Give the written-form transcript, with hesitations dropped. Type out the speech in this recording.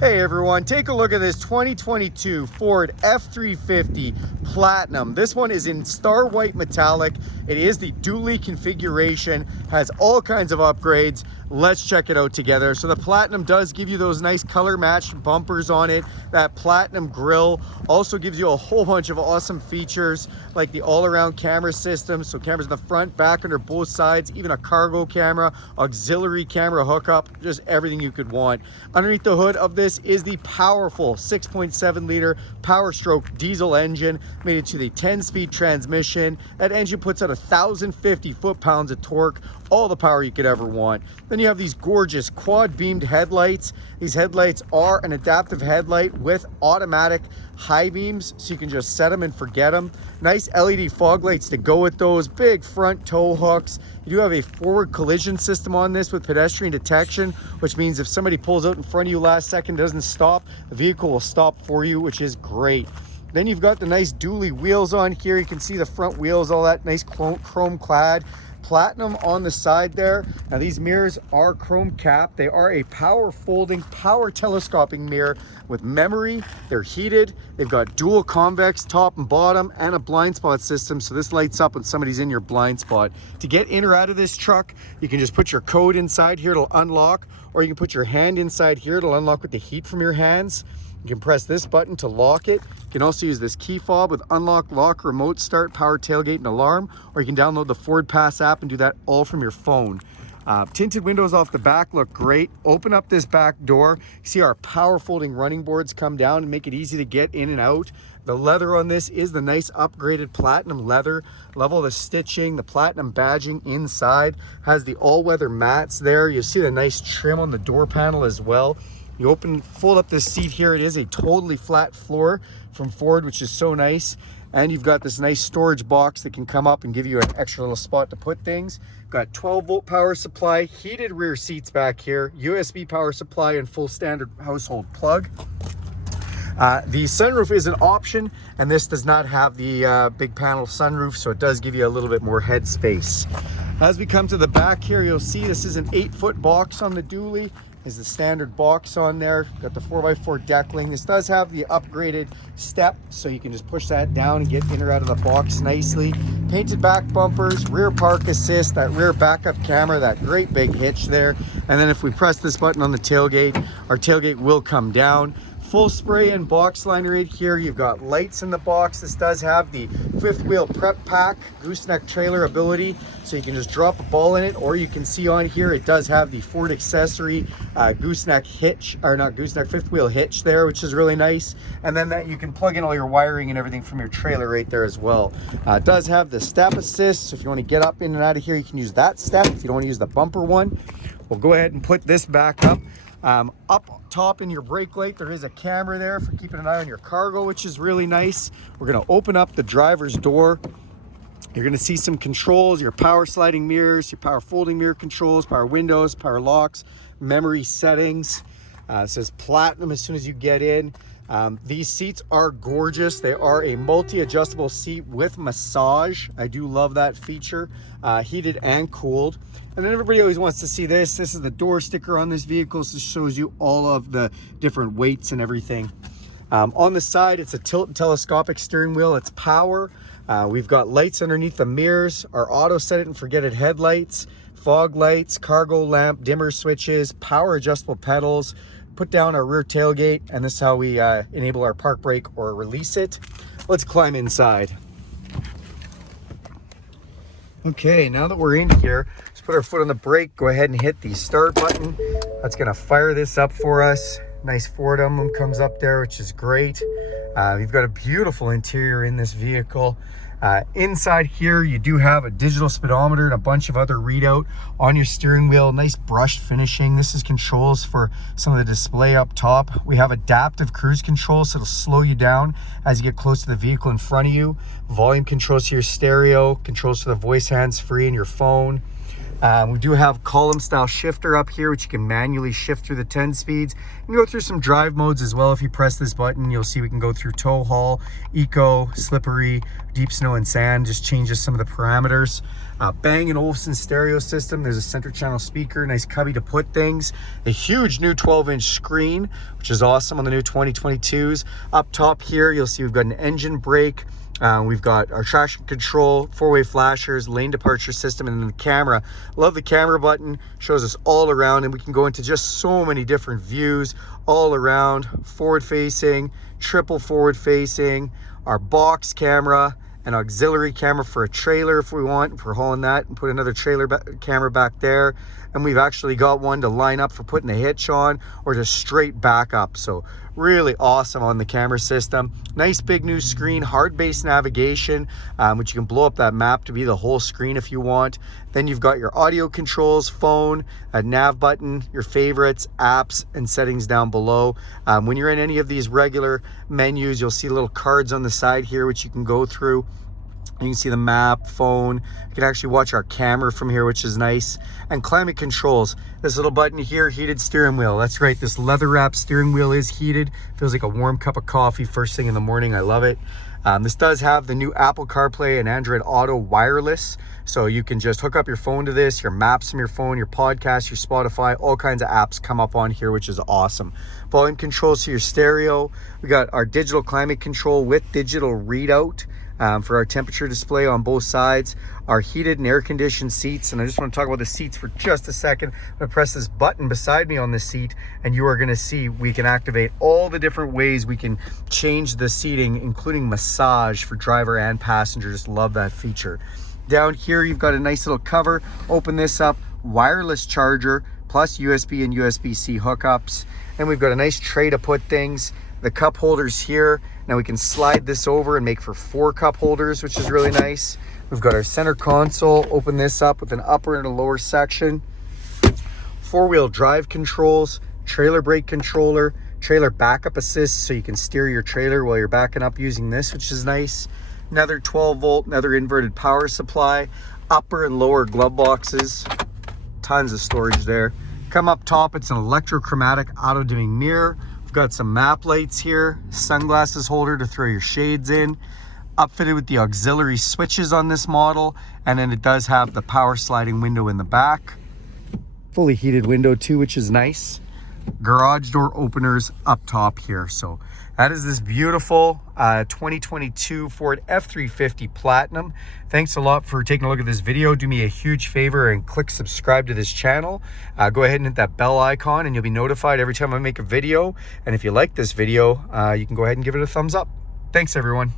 Hey everyone, take a look at this 2022 Ford F-350 Platinum. This one is in star white metallic. It is the dually configuration, has all kinds of upgrades. Let's check it out together. So the Platinum does give you those nice color matched bumpers on it. That Platinum grille also gives you a whole bunch of awesome features like the all-around camera system. So cameras in the front, back, under both sides, even a cargo camera, auxiliary camera hookup, just everything you could want. Underneath the hood of this is the powerful 6.7 liter Power Stroke diesel engine, made into the 10-speed transmission. That engine puts out 1,050 foot-pounds of torque, all the power you could ever want. Then you have these gorgeous quad beamed headlights. These headlights are an adaptive headlight with automatic high beams, so you can just set them and forget them. Nice LED fog lights to go with those. Big front tow hooks. You do have a forward collision system on this with pedestrian detection, which means if somebody pulls out in front of you last second, doesn't stop, the vehicle will stop for you, which is great. Then you've got the nice dually wheels on here. You can see the front wheels, all that nice chrome clad. Platinum on the side there. Now these mirrors are chrome capped. They are a power folding, power telescoping mirror with memory. They're heated. They've got dual convex top and bottom and a blind spot system. So this lights up when somebody's in your blind spot. To get in or out of this truck, you can just put your code inside here, it'll unlock, or you can put your hand inside here, it'll unlock with the heat from your hands. You can press this button to lock it. You can also use this key fob with unlock, lock, remote start, power tailgate, and alarm, or you can download the Ford Pass app and do that all from your phone. Tinted windows off the back look great. Open up this back door. You see our power folding running boards come down and make it easy to get in and out. The leather on this is the nice upgraded platinum leather. Level the stitching, the platinum badging inside. Has the all-weather mats there. You see the nice trim on the door panel as well. You fold up this seat here. It is a totally flat floor from Ford, which is so nice. And you've got this nice storage box that can come up and give you an extra little spot to put things. Got 12-volt power supply, heated rear seats back here, USB power supply, and full standard household plug. The sunroof is an option, and this does not have the big panel sunroof, so it does give you a little bit more head space. As we come to the back here, you'll see this is an 8-foot box on the dually. Is the standard box on there. Got the 4x4 deckling. This does have the upgraded step, so you can just push that down and get in or out of the box nicely. Painted back bumpers, rear park assist, that rear backup camera, that great big hitch there. And then if we press this button on the tailgate, our tailgate will come down. Full spray and box liner right here. You've got lights in the box. This does have the fifth wheel prep pack, gooseneck trailer ability, so you can just drop a ball in it, or you can see on here it does have the Ford accessory gooseneck hitch, or not gooseneck, fifth wheel hitch there, which is really nice. And then that you can plug in all your wiring and everything from your trailer right there as well. It does have the step assist, so if you want to get up in and out of here, you can use that step. If you don't want to use the bumper one, we'll go ahead and put this back up. Up top in your brake light, there is a camera there for keeping an eye on your cargo, which is really nice. We're going to open up the driver's door. You're going to see some controls, your power sliding mirrors, your power folding mirror controls, power windows, power locks, memory settings. It says Platinum as soon as you get in. These seats are gorgeous. They are a multi-adjustable seat with massage. I do love that feature, heated and cooled. And then everybody always wants to see this. This is the door sticker on this vehicle, so it shows you all of the different weights and everything. On the side, it's a tilt and telescopic steering wheel. It's power. We've got lights underneath the mirrors, our auto set it and forget it headlights, fog lights, cargo lamp, dimmer switches, power adjustable pedals. Put down our rear tailgate, and this is how we enable our park brake or release it. Let's climb inside. Okay, now that we're in here, let's put our foot on the brake, go ahead and hit the start button. That's gonna fire this up for us. Nice Ford emblem comes up there, which is great. We've got a beautiful interior in this vehicle. Inside here, you do have a digital speedometer and a bunch of other readout on your steering wheel. Nice brushed finishing. This is controls for some of the display up top. We have adaptive cruise control, so it'll slow you down as you get close to the vehicle in front of you. Volume controls to your stereo, controls to the voice hands-free and your phone. We do have column style shifter up here, which you can manually shift through the 10 speeds. You can go through some drive modes as well. If you press this button, you'll see we can go through tow haul, eco, slippery, deep snow and sand, just changes some of the parameters. Bang & Olufsen stereo system. There's a center channel speaker, nice cubby to put things. A huge new 12-inch screen, which is awesome on the new 2022s. Up top here, you'll see we've got an engine brake. We've got our traction control, four-way flashers, lane departure system, and then the camera. Love the camera button, shows us all around, and we can go into just so many different views all around, forward facing, triple forward facing, our box camera, an auxiliary camera for a trailer if we want, if we're hauling that, and put another trailer camera back there. And we've actually got one to line up for putting a hitch on or just straight back up. So really awesome on the camera system. Nice big new screen, hard base navigation, which you can blow up that map to be the whole screen if you want. Then you've got your audio controls, phone, a nav button, your favorites, apps, and settings down below. When you're in any of these regular menus, you'll see little cards on the side here, which you can go through. You can see the map, phone. You can actually watch our camera from here, which is nice. And climate controls. This little button here, heated steering wheel. That's right, this leather wrapped steering wheel is heated. Feels like a warm cup of coffee first thing in the morning. I love it. This does have the new Apple CarPlay and Android Auto wireless. So you can just hook up your phone to this, your maps from your phone, your podcasts, your Spotify, all kinds of apps come up on here, which is awesome. Volume controls to your stereo. We got our digital climate control with digital readout. For our temperature display on both sides, our heated and air conditioned seats. And I just want to talk about the seats for just a second. I'm going to press this button beside me on the seat, and you are going to see we can activate all the different ways we can change the seating, including massage for driver and passenger. Just love that feature. Down here, you've got a nice little cover. Open this up, wireless charger, plus USB and USB-C hookups. And we've got a nice tray to put things. The cup holders here. Now we can slide this over and make for 4 cup holders, which is really nice. We've got our center console. Open this up with an upper and a lower section. 4-wheel drive controls, trailer brake controller, trailer backup assist, so you can steer your trailer while you're backing up using this, which is nice. Another 12-volt, another inverted power supply, upper and lower glove boxes, tons of storage there. Come up top, it's an electrochromatic auto-dimming mirror. We've got some map lights here, sunglasses holder to throw your shades in, upfitted with the auxiliary switches on this model, and then it does have the power sliding window in the back. Fully heated window too, which is nice. Garage door openers up top here. So that is this beautiful 2022 Ford F-350 Platinum. Thanks a lot for taking a look at this video. Do me a huge favor and click subscribe to this channel. Go ahead and hit that bell icon and you'll be notified every time I make a video. And if you like this video, you can go ahead and give it a thumbs up. Thanks everyone.